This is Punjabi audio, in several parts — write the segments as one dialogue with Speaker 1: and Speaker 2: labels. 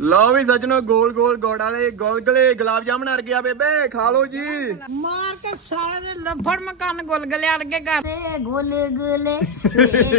Speaker 1: ਲਓ ਵੀ ਸੱਜਣੋ ਗੋਲ ਗੋਲ ਗੋੜ ਵਾਲੇ ਗੋਲਗਲੇ ਗੁਲਾਬ ਜਾਮਣ ਅਰ ਗਿਆ ਬੇਬੇ ਖਾ ਲਓ ਜੀ।
Speaker 2: ਮਾਰ ਕੇ ਸਾਲੇ ਦੇ ਲੱਫੜ ਮਕਾਨ ਗੁਲਗਲੇ ਅਰਗੇ ਕਰ ਗੁਲਗਲੇ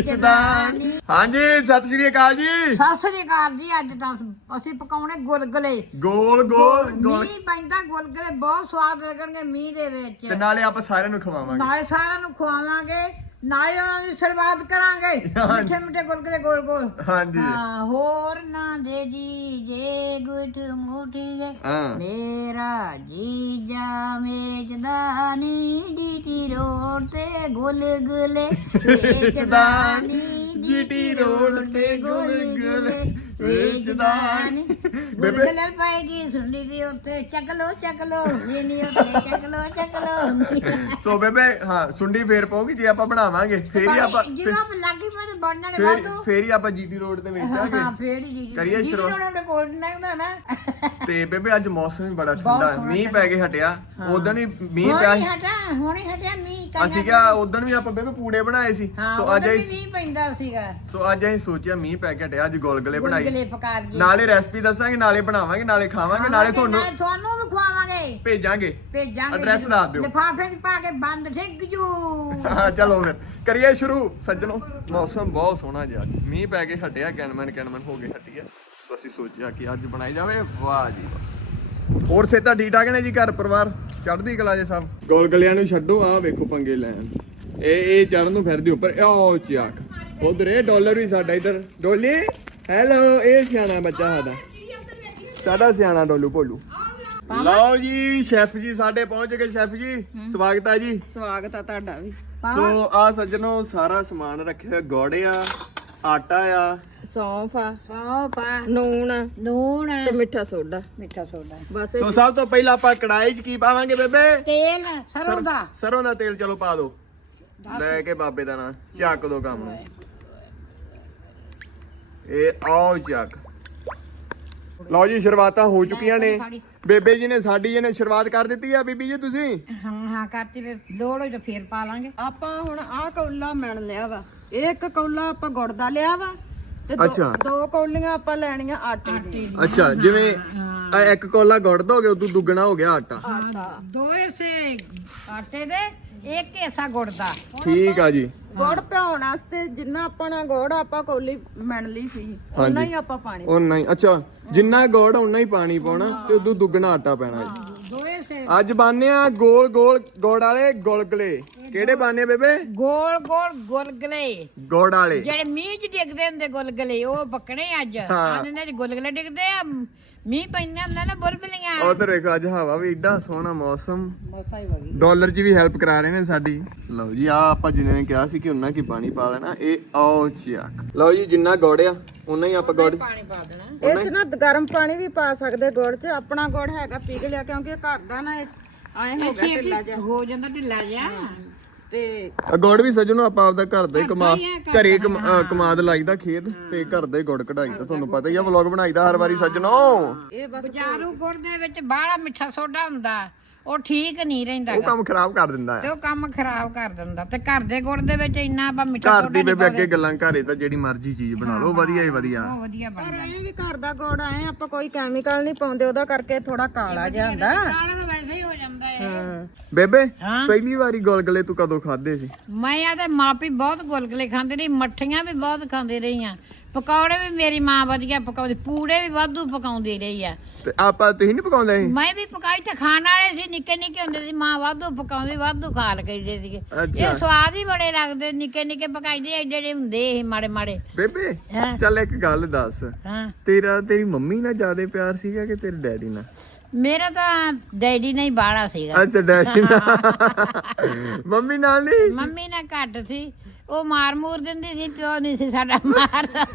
Speaker 1: ਚਦਾਨੀ ਹਾਂਜੀ ਸਤਿ ਸ੍ਰੀ ਅਕਾਲ ਜੀ।
Speaker 2: ਸਤਿ ਸ੍ਰੀ ਅਕਾਲ ਜੀ ਅੱਜ ਤਾਂ ਅਸੀਂ ਪਕਾਉਣੇ ਗੁਲਗਲੇ
Speaker 1: ਗੋਲ। ਗੋਲ ਗੋਲ
Speaker 2: ਮੀਂਹ ਪੈਂਦਾ ਗੁਲਗਲੇ ਬਹੁਤ ਸਵਾਦ ਲੱਗਣਗੇ ਮੀਂਹ ਦੇ
Speaker 1: ਤੇ
Speaker 2: ਵਿੱਚ
Speaker 1: ਨਾਲੇ ਆਪਾਂ ਸਾਰਿਆਂ ਨੂੰ ਖਵਾਵਾਂਗੇ।
Speaker 2: ਨਾਲੇ ਸਾਰਿਆਂ ਨੂੰ ਖਵਾਵਾਂਗੇ। ਨਾਲੇ ਉਹਨਾਂ ਦੀ ਸ਼ੁਰੂਆਤ ਕਰਾਂਗੇ।
Speaker 1: ਹਾਂਜੀ।
Speaker 2: ਮਿੱਠੇ ਮਿੱਠੇ ਗੁਲਗਲੇ ਗੋਲ ਗੋਲ।
Speaker 1: ਹਾਂਜੀ।
Speaker 2: ਹਾਂ ਹੋਰ ਨਾ ਦੇ ਜੀ ਜੇ ਗੁੱਠ ਮੁੱਠੀ ਗਏ
Speaker 1: ਹਾਂ।
Speaker 2: ਮੇਰਾ ਜੀਜਾ ਮੇਜਦਾ ਨੀ ਡੀਟੀ ਰੋਡ ਤੇ ਗੁਲਗੁਲੇ। ਵੇਚਦਾ ਨੀ
Speaker 1: ਜੀਟੀ ਰੋਡ ਤੇ ਗੁਲਗੁਲੇ। ਵੇਚਦਾ ਨੀ।
Speaker 2: ਗੁਲਗੁਲੇ ਪਾਏਗੀ ਸੁੰਡੀ ਦੀ ਉੱਤੇ। ਚੱਕ ਲੋ ਚੱਕ ਲੋ ਇਹ ਨਹੀਂ ਉੱਤੇ। ਚੱਕ ਲੋ ਚੱਕ ਲੋ
Speaker 1: ਸੋ ਬੇਬੇ ਹਾਂ ਸੁੰਡੀ ਫੇਰ ਪਾਉਗੀ ਜੇ ਆਪਾਂ ਬਣਾਵਾਂਗੇ ਫੇਰ ਹੀ ਆਪਾਂ
Speaker 2: ਆਪ ਲੱਗੀ ਪਏ ਤੇ ਬਣ ਜਾਣੇ
Speaker 1: ਫੇਰ ਫੇਰ ਹੀ ਆਪਾਂ ਜੀਟੀ ਰੋਡ ਤੇ ਵੇਚਾਂਗੇ
Speaker 2: ਹਾਂ ਫੇਰ ਹੀ
Speaker 1: ਕਰੀਏ ਸ਼ੁਰੂਆਤ।
Speaker 2: ਸ਼ੁਰੂ ਆਪਣੇ ਕੋਲ ਹੁੰਦਾ ਨਾ।
Speaker 1: ਤੇ ਬੇਬੇ ਅੱਜ ਮੌਸਮ ਵੀ ਬੜਾ ਠੰਡਾ ਮੀਂਹ ਪੈ ਕੇ ਹਟਿਆ। ਉਦੋਂ ਹੀ ਮੀਂਹ ਪਿਆ
Speaker 2: ਹੁਣੇ
Speaker 1: ਸੀ।
Speaker 2: ਹਟਾ ਹੁਣੇ ਹਟਿਆ ਮੀਂਹ।
Speaker 1: ਅਸੀਂ ਕਿਹਾ ਉਦੋਂ ਵੀ ਆਪਾਂ ਬੇਬੇ ਪੂੜੇ ਬਣਾਏ ਸੀ। ਸੋ ਅੱਜ ਅਸੀਂ
Speaker 2: ਮੀਂਹ ਪੈਂਦਾ ਸੀਗਾ।
Speaker 1: ਸੋ ਅੱਜ ਅਸੀਂ ਸੋਚਿਆ ਮੀਂਹ ਪੈ ਕੇ ਹਟਿਆ। ਅੱਜ ਗੋਲਗਲੇ ਬਣਾਈ
Speaker 2: ਗੁਲਗੁਲੇ ਪਕਾ ਲਈਏ।
Speaker 1: ਨਾਲੇ ਰੈਸਪੀ ਦੱਸਾਂਗੇ ਨਾਲੇ ਬਣਾਵਾਂਗੇ ਨਾਲੇ ਖਾਵਾਂਗੇ ਨਾਲੇ ਤੁਹਾਨੂੰ
Speaker 2: ਨਾਲੇ ਤੁਹਾਨੂੰ ਵੀ ਖਵਾਵਾਂਗੇ।
Speaker 1: ਭੇਜਾਂਗੇ।
Speaker 2: ਭੇਜਾਂਗੇ
Speaker 1: Address ਦੱਸ ਦਿਓ।
Speaker 2: ਲਿਫਾਫੇ 'ਚ ਪਾ ਕੇ ਬੰਦ ਠਿੱਗ ਜੂ।
Speaker 1: ਹਾਂ ਚਲੋ ਫਿਰ। ਕਰੀਏ ਸ਼ੁਰੂ। ਸੱਜਣੋ ਮੌਸਮ ਬਹੁਤ ਸੋਹਣਾ ਜਿਹਾ ਅੱਜ। ਮੀਂਹ ਪੈ ਕੇ ਹਟਿਆ ਕੈਨਮਨ ਕੈਨਮਨ ਹੋ ਕੇ ਹਟੀ ਆ। ਸੋ ਅਸੀਂ ਸੋਚਿਆ ਕਿ ਅੱਜ ਬਣਾਈ ਜਾਵੇ। ਵਾਹ ਜੀ ਵਾਹ। ਹੋਰ ਸੇਤਾ ਠੀਕ ਠਾਕ ਨੇ ਜੀ ਘਰ ਪਰਿਵਾਰ? ਚੜ੍ਹਦੀ ਕਲਾ ਜੇ ਸਭ? ਗੋਲਗਲਿਆਂ ਨੂੰ ਛੱਡੋ ਆ ਵੇਖੋ ਪੰਗੇ ਲੈਣ। ਇਹ ਇਹ ਚੜਨ ਨੂੰ ਫਿਰਦੀ ਉੱਪਰ। ਓ ਚੱਕ ਉਧਰ ਇਹ ਡਾਲਰ ਵੀ ਸਾਡਾ ਇਧਰ। ਡੋਲੀ ਹੈਲੋ ਇਹ ਸਿਆਣਾ ਬੱਚਾ ਸਾਡਾ। ਸਾਡਾ ਸਿਆਣਾ ਡੋਲੂ ਭੋਲੂ। ਲਓ ਜੀ ਸ਼ੈਫ ਜੀ ਸਾਡੇ ਪਹੁੰਚ ਗਏ ਸ਼ੈਫ ਜੀ। ਸਵਾਗਤ ਹੈ ਜੀ।
Speaker 3: ਸਵਾਗਤ ਆ ਤੁਹਾਡਾ ਵੀ।
Speaker 1: ਸੋ ਆ ਸੱਜਣੋ ਸਾਰਾ ਸਮਾਨ ਰੱਖਿਆ ਹੋਇਆ ਗੋੜੇ ਆ ਆਟਾ ਆ।
Speaker 3: ਸੌਂਫ ਆ
Speaker 2: ਸੌਂਫ ਆ
Speaker 3: ਨੂਣ ਆ
Speaker 2: ਨੂਣ
Speaker 3: ਤੇ ਮਿੱਠਾ ਸੋਡਾ।
Speaker 2: ਮਿੱਠਾ ਸੋਡਾ।
Speaker 3: ਬਸ
Speaker 1: ਸੋ ਸਭ ਤੋਂ ਪਹਿਲਾਂ ਆਪਾਂ ਕੜਾਈ 'ਚ ਕੀ ਪਾਵਾਂਗੇ ਬੇਬੇ?
Speaker 2: ਤੇਲ ਸਰੋਂ ਦਾ।
Speaker 1: ਸਰੋਂ ਦਾ ਤੇਲ ਚਲੋ ਪਾ ਦਿਓ ਲੈ ਕੇ ਬਾਬੇ ਦਾ ਨਾਂ ਚੱਕ ਦੋ ਕੰਮ ਨੂੰ। ਇਹ ਆਓ ਚੱਕ। ਲਓ ਜੀ ਸ਼ੁਰੂਆਤਾਂ ਹੋ ਚੁੱਕੀਆਂ ਨੇ। ਬੇਬੇ ਜੀ ਨੇ ਸਾਡੀ ਇਹਨੇ ਸ਼ੁਰੂਆਤ ਕਰ ਦਿੱਤੀ ਆ ਬੀਬੀ ਜੀ ਤੁਸੀਂ?
Speaker 2: ਹਾਂ ਹਾਂ ਕਰਤੀ ਫਿਰ ਲੋੜ ਹੋਈ ਤਾਂ ਫੇਰ ਪਾ ਲਾਂਗੇ।
Speaker 3: ਆਪਾਂ ਹੁਣ ਆਹ ਕੌਲਾ ਮਿਣ ਲਿਆ ਵਾ। ਇੱਕ ਕੌਲਾ ਆਪਾਂ ਗੁੜ ਦਾ ਲਿਆ ਵਾ ਤੇ ਦੋ-
Speaker 1: ਅੱਛਾ।
Speaker 3: ਦੋ ਕੌਲੀਆਂ ਆਪਾਂ ਲੈਣੀਆਂ ਆਟੇ ਦੀ
Speaker 1: ਅੱਛਾ ਜਿਵੇਂ ਆ ਇੱਕ ਕੋਲਾ ਗੁੜ ਦੋਗੇ ਉਦੋਂ ਦੁੱਗਣਾ ਹੋ ਗਿਆ ਆਟਾ।
Speaker 3: ਆਟਾ
Speaker 2: ਦੋ ਹਿੱਸੇ ਆਟੇ ਦੇ ਇੱਕ ਹਿੱਸਾ ਗੁੜ ਦਾ।
Speaker 1: ਠੀਕ ਆ ਜੀ।
Speaker 3: ਗੁੜ ਭਿਉਣ ਵਾਸਤੇ ਜਿੰਨਾ ਆਪਾਂ ਨੇ ਗੁੜ ਆਪਾਂ ਕੌਲੀ ਮਿਣ ਲਈ ਸੀ। ਉਨਾ ਹੀ ਆਪਾਂ ਪਾਣੀ
Speaker 1: ਉਹ ਨਹੀਂ ਅੱਛਾ ਜਿੰਨਾ ਗੁੜ ਉਨਾ ਹੀ ਪਾਣੀ ਪਾਉਣਾ ਤੇ ਉਦੋਂ ਦੁੱਗਣਾ ਆਟਾ ਪੈਣਾ ਜੀ। ਅੱਜ ਬਾਨੇ ਆ ਗੋਲ ਗੋਲ ਗੁੜ ਵਾਲੇ ਗੁਲਗਲੇ ਕਿਹੜੇ ਬਾਨੇ ਬੇਬੇ?
Speaker 2: ਗੋਲ ਗੋਲ ਗੁਲਗਲੇ
Speaker 1: ਗੁੜ ਵਾਲੇ।
Speaker 2: ਜਿਹੜੇ ਮੀਂਹ 'ਚ ਡਿੱਗਦੇ ਹੁੰਦੇ ਗੁਲਗਲੇ ਉਹ ਪੱਕਣੇ ਅੱਜ।
Speaker 1: ਹਾਂ।
Speaker 2: ਆਨੇ ਨੇ ਗੁਲਗਲੇ ਡਿੱਗਦੇ ਆ ਮੀਂਹ ਪੈਂਦਾ ਹੁੰਦਾ ਨਾ ਬੁਲਬੁਲੀਆਂ।
Speaker 1: ਉਧਰ ਵੇਖੋ ਅੱਜ ਹਵਾ ਵੀ ਏਡਾ ਸੋਹਣਾ ਮੌਸਮ।
Speaker 2: ਮੋਸਾ ਹੀ ਵਗੀ
Speaker 1: ਡਾਲਰ ਜੀ ਵੀ ਹੈਲਪ ਕਰਾ ਰਹੇ ਨੇ ਸਾਡੀ। ਲਓ ਜੀ ਆ ਆਪਾਂ ਜਿਵੇਂ ਨੇ ਕਿਹਾ ਸੀ ਕਿ ਉਹਨਾਂ ਕੀ ਪਾਣੀ ਪਾ ਲੈਣਾ ਇਹ ਆਓ ਚੱਕ ਲਓ ਜੀ ਜਿੰਨਾ ਗੁੜ ਆ ਉਨਾ ਹੀ ਆਪਾਂ ਗੁੜ
Speaker 2: ਪਾਣੀ ਪਾ ਦੇਣਾ।
Speaker 3: ਇਹ ਚ ਨਾ ਗਰਮ ਪਾਣੀ ਵੀ ਪਾ ਸਕਦੇ ਗੁੜ ਚ ਆਪਣਾ ਗੁੜ ਹੈਗਾ ਪਿਘ ਲਿਆ ਕਿਉਂਕਿ ਘਰ ਦਾ ਨਾ ਐ ਹੋ ਗਿਆ ਢਿੱਲਾ ਜਿਹਾ।
Speaker 2: ਹੋ ਜਾਂਦਾ ਢਿੱਲਾ ਜਿਹਾ।
Speaker 3: ਤੇ
Speaker 1: ਆ ਗੁੜ ਵੀ ਸੱਜਣੋ ਆਪਾਂ ਆਪਦਾ ਘਰ ਦਾ ਹੀ ਕਮਾ
Speaker 2: ਆ, ਘਰ
Speaker 1: ਘਰੇ ਕਮਾ- ਅ, ਕਮਾਦ ਲਾਈਦਾ ਖੇਤ ਤੇ ਘਰ ਦਾ ਹੀ ਗੁੜ ਕਢਾਈਦਾ ਤੁਹਾਨੂੰ ਪਤਾ ਹੀ ਆ ਵਲੌਗ ਬਣਾਈਦਾ ਹਰ ਵਾਰੀ ਸੱਜਣੋ।
Speaker 3: ਇਹ ਬਸ
Speaker 2: ਬਜ਼ਾਰੂ ਗੁੜ ਦੇ ਵਿੱਚ ਬਾਹਲਾ ਮਿੱਠਾ ਸੋਡਾ ਹੁੰਦਾ ਉਹ ਠੀਕ ਨਹੀਂ ਰਹਿੰਦਾ
Speaker 1: ਉਹ
Speaker 2: ਗਾ।
Speaker 1: ਕੰਮ ਖਰਾਬ ਕਰ ਦਿੰਦਾ
Speaker 2: ਤੇ
Speaker 1: ਹੈ
Speaker 2: ਉਹ ਕੰਮ ਖਰਾਬ ਕਰ ਦਿੰਦਾ ਤੇ ਘਰ ਦੇ ਗੁੜ ਦੇ ਵਿੱਚ ਇੰਨਾ ਆਪਾਂ ਮਿੱਠਾ
Speaker 1: ਘਰ ਦੀ ਬੇਬੇ ਅੱਗੇ ਗੱਲਾਂ ਘਰੇ ਤਾਂ ਜਿਹੜੀ ਮਰਜ਼ੀ ਚੀਜ਼ ਬਣਾ ਲਓ ਵਧੀਆ ਹੀ ਵਧੀਆ।
Speaker 2: ਉਹ ਵਧੀਆ ਬਣ
Speaker 3: ਪਰ ਐਂ ਵੀ ਘਰ ਦਾ ਗੁੜ ਐ ਆਪਾਂ ਕੋਈ ਕੈਮੀਕਲ ਨਹੀਂ ਪਾਉਂਦੇ ਉਹਦਾ ਕਰਕੇ ਥੋੜਾ ਕਾਲਾ ਜਿਹਾ ਹੁੰਦਾ।
Speaker 2: ਕਾਲਾ ਤਾਂ ਵੈਸੇ ਹੀ ਹੋ ਜਾਂਦਾ ਹੈ।
Speaker 3: ਹਾਂ।
Speaker 1: ਬੇਬੇ
Speaker 2: ਹਾਂ।
Speaker 1: ਪਹਿਲੀ ਵਾਰੀ ਗੋਲਗਲੇ ਤੂੰ ਕਦੋਂ ਖਾਦੇ ਸੀ?
Speaker 2: ਮੈਂ ਆ ਤੇ ਮਾਪੀ ਬਹੁਤ ਗੁਲਗੁਲੇ ਖਾਂਦੀ ਰਹੀ ਮੱਠੀਆਂ ਵੀ ਬਹੁਤ ਖਾਂਦੀ ਰਹੀ ਆ ਪਕੌੜੇ ਵੀ ਮੇਰੀ ਮਾਂ ਵਧੀਆ ਪਕਾਉਂਦੀ। ਪੂੜੇ ਵੀ ਵਾਧੂ ਪਕਾਉਂਦੀ ਰਹੀ ਆ।
Speaker 1: ਤੇ ਆਪਾਂ ਤੁਸੀਂ ਨਹੀਂ ਪਕਾਉਂਦੇ ਸੀ?
Speaker 2: ਮੈਂ ਵੀ ਪਕਾਈ ਤੇ ਖਾਣ ਵਾਲੇ ਸੀ ਨਿੱਕੇ ਨਿੱਕੇ ਹੁੰਦੇ ਸੀ ਮਾਂ ਵਾਧੂ ਪਕਾਉਂਦੀ ਵਾਧੂ ਖਾ ਲਈਦੇ ਸੀਗੇ।
Speaker 1: ਅੱਛਾ।
Speaker 2: ਇਹ ਸਵਾਦ ਹੀ ਬੜੇ ਲੱਗਦੇ ਨਿੱਕੇ ਨਿੱਕੇ ਪਕਾਈਦੇ ਐਡੇ ਐਡੇ ਹੁੰਦੇ ਇਹ ਮਾੜੇ ਮਾੜੇ।
Speaker 1: ਬੇਬੇ
Speaker 2: ਹਾਂ।
Speaker 1: ਚੱਲ ਇੱਕ ਗੱਲ ਦੱਸ।
Speaker 2: ਹਾਂ।
Speaker 1: ਤੇਰਾ ਤੇਰੀ ਮੰਮੀ ਨਾਲ ਜ਼ਿਆਦਾ ਪਿਆਰ ਸੀਗਾ ਕਿ ਤੇਰੇ ਡੈਡੀ ਨਾਲ?
Speaker 2: ਮੇਰਾ ਤਾਂ ਡੈਡੀ ਨਹੀਂ ਬਾੜਾ ਸੀਗਾ।
Speaker 1: ਅੱਛਾ ਡੈਡੀ ਨਾਲ। ਮੰਮੀ ਨਾਲ ਨਹੀਂ?
Speaker 2: ਮੰਮੀ ਨਾਲ ਘੱਟ ਸੀ। ਉਹ ਮਾਰ ਮੂਰ ਦਿੰਦੀ ਸੀ ਪਿਓ ਨਹੀਂ ਸੀ ਸਾਡਾ ਮਾਰਦਾ।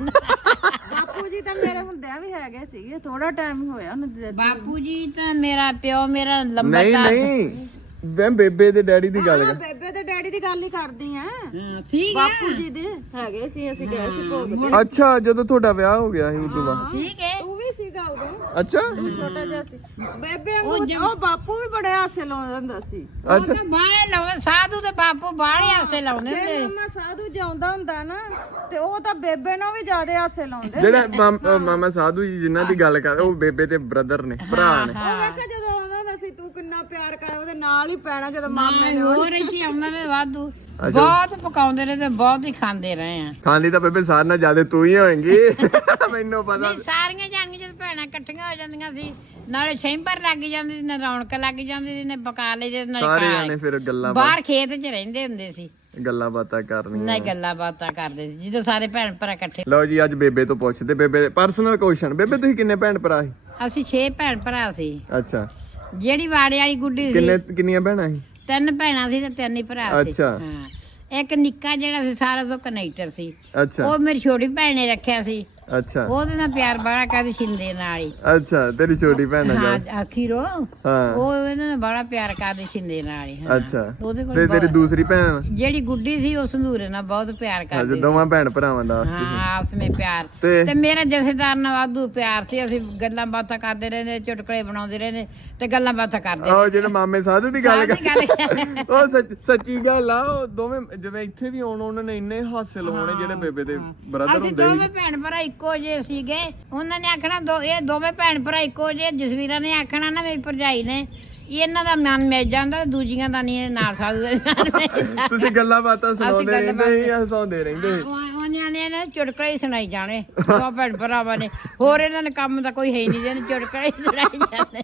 Speaker 3: ਬਾਪੂ ਜੀ ਤਾਂ ਮੇਰੇ ਹੁੰਦਿਆਂ ਵੀ ਹੈਗੇ ਸੀਗੇ ਥੋੜਾ ਟਾਈਮ ਹੋਇਆ ਉਹਨਾਂ ਦੇ
Speaker 2: ਬਾਪੂ ਜੀ ਤਾਂ ਮੇਰਾ ਪਿਓ ਮੇਰਾ ਲੰਬਾ
Speaker 1: ਨਹੀਂ ਨਹੀਂ। ਮੈਂ ਬੇਬੇ ਦੇ ਡੈਡੀ ਦੀ ਗੱਲ ਕਰ
Speaker 3: ਬੇਬੇ ਤੇ ਡੈਡੀ ਦੀ ਗੱਲ ਹੀ ਕਰਦੀ ਆ।
Speaker 2: ਹਾਂ, ਠੀਕ ਹੈ
Speaker 3: ਬਾਪੂ ਜੀ ਦੇ ਹੈਗੇ ਸੀ ਅਸੀਂ ਗਏ ਸੀ ਭੋਗ ਤੇ।
Speaker 1: ਅੱਛਾ ਜਦੋਂ ਤੁਹਾਡਾ ਵਿਆਹ ਹੋ ਗਿਆ ਸੀ ਉਦੋਂ ਬਾਅਦ।
Speaker 2: ਠੀਕ ਹੈ।
Speaker 3: ਤੂੰ ਵੀ ਸੀਗਾ ਉਦੋਂ।
Speaker 1: ਅੱਛਾ।
Speaker 3: ਤੂੰ ਛੋਟਾ ਜਿਹਾ ਸੀ। ਬੇਬੇ ਵਾਂਗੂ ਉਹ ਬਾਪੂ ਵੀ ਬੜੇ ਹਾਸੇ ਲਾਉਂਦਾ ਹੁੰਦਾ ਸੀ।
Speaker 2: ਉਹ ਤਾਂ ਬਾਹਲੇ ਲਾਉਂਦੇ ਸਾਧੂ ਤੇ ਬਾਪੂ ਬਾਹਲੇ ਹਾਸੇ ਲਾਉਂਦੇ
Speaker 3: ਜੇ
Speaker 2: ਹੁੰਦੇ।
Speaker 3: ਮਾਮਾ ਸਾਧੂ ਜਾਉਂਦਾ ਹੁੰਦਾ ਨਾ ਤੇ ਉਹ ਤਾਂ ਬੇਬੇ ਨੂੰ ਵੀ ਜ਼ਿਆਦਾ ਹਾਸੇ ਲਾਉਂਦੇ
Speaker 1: ਜਿਹੜਾ ਮਾਮ- ਸਾਧੂ ਜੀ ਜਿਨ੍ਹਾਂ ਦੀ ਗੱਲ ਕਰ ਉਹ ਬੇਬੇ ਤੇ ਬ੍ਰਦਰ ਨੇ ਭਰਾ ਨੇ।
Speaker 3: ਉਹ ਜਦੋਂ ਆਉਂਦਾ ਹੁੰਦਾ ਸੀ ਤੂੰ ਕਿੰਨਾ ਪਿਆਰ ਕਰ ਉਹਦੇ ਨਾਲ ਹੀ ਪੈਣਾ ਜਦੋਂ ਮਾਮੇ ਨੇ
Speaker 2: ਹੋਰ ਕੀ ਆਉਂਦੇ ਨੇ ਵਾਧੂ। ਬਹੁਤ ਪਕਾਉਂਦੇ ਰਹੇ ਤੇ ਬਹੁਤ ਹੀ ਖਾਂਦੇ ਰਹੇ ਆ।
Speaker 1: ਖਾਂਦੀ ਤਾਂ ਬੇਬੇ ਸਾਰਿਆਂ ਨਾਲ ਜ਼ਿਆਦਾ ਤੂੰ ਹੀ ਹੋਏਂਗੀ। ਮੈਨੂੰ ਪਤਾ।
Speaker 2: ਨਹੀਂ ਸਾਰੀਆਂ ਜਾਣੀਆਂ ਜਦ ਭੈਣਾਂ ਇਕੱਠੀਆਂ ਹੋ ਜਾਂਦੀਆਂ ਸੀ ਨਾਲੇ ਛੇਂਪਰ ਲੱਗ ਜਾਂਦੀ ਸੀ ਨਾ ਰੌਣਕ ਲੱਗ ਜਾਂਦੀ ਸੀ ਨਾ ਪਕਾ ਲਈ ਦੇ ਨਾਲੇ
Speaker 1: ਸਾਰੇ ਜਾਣੇ। ਫਿਰ ਗੱਲਾਂ
Speaker 2: ਬਾਹਰ ਖੇਤ 'ਚ ਰਹਿੰਦੇ ਹੁੰਦੇ ਸੀ।
Speaker 1: ਗੱਲਾਂ ਬਾਤਾਂ ਕਰਨੀਆਂ।
Speaker 2: ਨਾ ਗੱਲਾਂ ਬਾਤਾਂ ਕਰਦੇ ਸੀ ਜਦੋਂ ਸਾਰੇ ਭੈਣ ਭਰਾ ਇਕੱਠੇ
Speaker 1: ਲਓ ਜੀ ਅੱਜ ਬੇਬੇ ਤੋਂ ਪੁੱਛਦੇ ਬੇਬੇ ਪਰਸਨਲ ਕੁਐਸਚਨ ਬੇਬੇ ਤੁਸੀਂ ਕਿੰਨੇ ਭੈਣ ਭਰਾ ਸੀ?
Speaker 2: ਅਸੀਂ 6 ਭੈਣ ਭਰਾ ਸੀ।
Speaker 1: ਅੱਛਾ।
Speaker 2: ਜਿਹੜੀ ਵਾੜੇ ਵਾਲੀ ਗੁੱਡੀ ਸੀ।
Speaker 1: ਕਿੰਨੇ ਕਿੰਨੀਆਂ ਭੈਣਾਂ ਸੀ?
Speaker 2: ਤਿੰਨ ਭੈਣਾਂ ਸੀ ਤੇ ਤਿੰਨ ਹੀ ਭਰਾ ਸੀ।
Speaker 1: ਅੱਛਾ।
Speaker 2: ਹਾਂ। ਇੱਕ ਨਿੱਕਾ ਜਿਹੜਾ ਸੀ ਸਾਰਾ ਤੋਂ ਕਨੈਕਟਰ ਸੀ।
Speaker 1: ਅੱਛਾ।
Speaker 2: ਉਹ ਮੇਰੀ ਛੋਟੀ ਭੈਣ ਨੇ ਰੱਖਿਆ ਸੀ।
Speaker 1: ਅੱਛਾ।
Speaker 2: ਉਹਦੇ ਨਾਲ ਪਿਆਰ ਬੜਾ ਕਰਦੀ ਛਿੰਦੇ ਨਾਲ ਹੀ।
Speaker 1: ਅੱਛਾ ਤੇਰੀ ਛੋਟੀ ਭੈਣ ਆ
Speaker 2: ਹਾਂ
Speaker 1: ਜਾ
Speaker 2: ਆਖੀਰੋ
Speaker 1: ਹਾਂ।
Speaker 2: ਉਹ ਇਹਦੇ ਨਾਲ ਬੜਾ ਪਿਆਰ ਕਰਦੀ ਛਿੰਦੇ ਨਾਲ ਹੀ ਹਾਂ।
Speaker 1: ਅੱਛਾ।
Speaker 2: ਉਹਦੇ ਕੋਲ
Speaker 1: ਤੇ ਤੇਰੀ ਦੂਸਰੀ ਭੈਣ?
Speaker 2: ਜਿਹੜੀ ਗੁੱਡੀ ਸੀ ਉਹ ਸੰਧੂਰੇ ਨਾਲ ਬਹੁਤ ਪਿਆਰ ਕਰਦੀ
Speaker 1: ਦੋਵਾਂ ਭੈਣ ਭਰਾਵਾਂ ਦਾ
Speaker 2: ਹਾਂ ਆਪਸ ਵਿੱਚ ਪਿਆਰ।
Speaker 1: ਤੇ
Speaker 2: ਮੇਰਾ ਜਥੇਦਾਰ ਨਾਲ ਵਾਧੂ ਪਿਆਰ ਸੀ ਅਸੀਂ ਗੱਲਾਂ ਬਾਤਾਂ ਕਰਦੇ ਰਹਿੰਦੇ ਚੁਟਕਲੇ ਬਣਾਉਂਦੇ ਰਹਿੰਦੇ ਤੇ ਗੱਲਾਂ ਬਾਤਾਂ ਕਰਦੇ
Speaker 1: ਉਹ ਜਿਹੜੇ ਮਾਮੇ ਸਾਧੂ ਦੀ ਗੱਲ ਉਹ ਸੱਚ ਗੱਲ ਆ ਉਹ ਦੋਵੇਂ ਜਿਵੇਂ ਇੱਥੇ ਵੀ ਆਉਣ ਉਹਨਾਂ ਨੇ ਇੰਨੇ ਹਾਸੇ ਲਾਉਣੇ ਜਿਹੜੇ ਬੇਬੇ ਦੇ ਬ੍ਰਦਰ
Speaker 2: ਅਸੀਂ
Speaker 1: ਹੁੰਦੇ
Speaker 2: ਦੋਵੇਂ ਭੈਣ ਭਰਾ ਇੱਕੋ ਜਿਹੇ ਸੀਗੇ। ਉਹਨਾਂ ਨੇ ਆਖਣਾ ਦੋ, ਇਹ ਦੋਵੇਂ ਭੈਣ ਭਰਾ ਇੱਕੋ ਜਿਹੇ, ਜਸਵੀਰਾਂ ਨੇ ਆਖਣਾ ਨਾ ਮੇਰੀ ਭਰਜਾਈ ਨੇ। ਇਹਨਾਂ ਦਾ ਮਨ ਮਿਲ ਜਾਂਦਾ ਦੂਜੀਆਂ ਦਾ ਨਹੀਂ ਇਹ ਨਾਲ ਸਾਧੂ ਦਾ ਮਨ ਮਿਲ ਜਾਂਦਾ।
Speaker 1: ਤੁਸੀਂ ਗੱਲਾਂ ਬਾਤਾਂ ਸੁਣਾਉਂਦੇ
Speaker 2: ਗੱਲਾਂ
Speaker 1: ਰਹਿੰਦੇ ਸੀ ਹਸਾਉਂਦੇ ਰਹਿੰਦੇ? ਸੀ।
Speaker 2: ਉਹ- ਉਹਨਾਂ ਨੇ ਨਾ ਚੁਟਕਲੇ ਹੀ ਸੁਣਾਈ ਜਾਣੇ ਦੋ ਭੈਣ ਭਰਾਵਾਂ ਨੇ। ਹੋਰ ਇਹਨਾਂ ਨੇ ਕੰਮ ਤਾਂ ਕੋਈ ਹੈ ਹੀ ਨਹੀਂ ਜਿਹਨੇ ਚੁਟਕਲੇ ਹੀ ਸੁਣਾਈ ਜਾਂਦੇ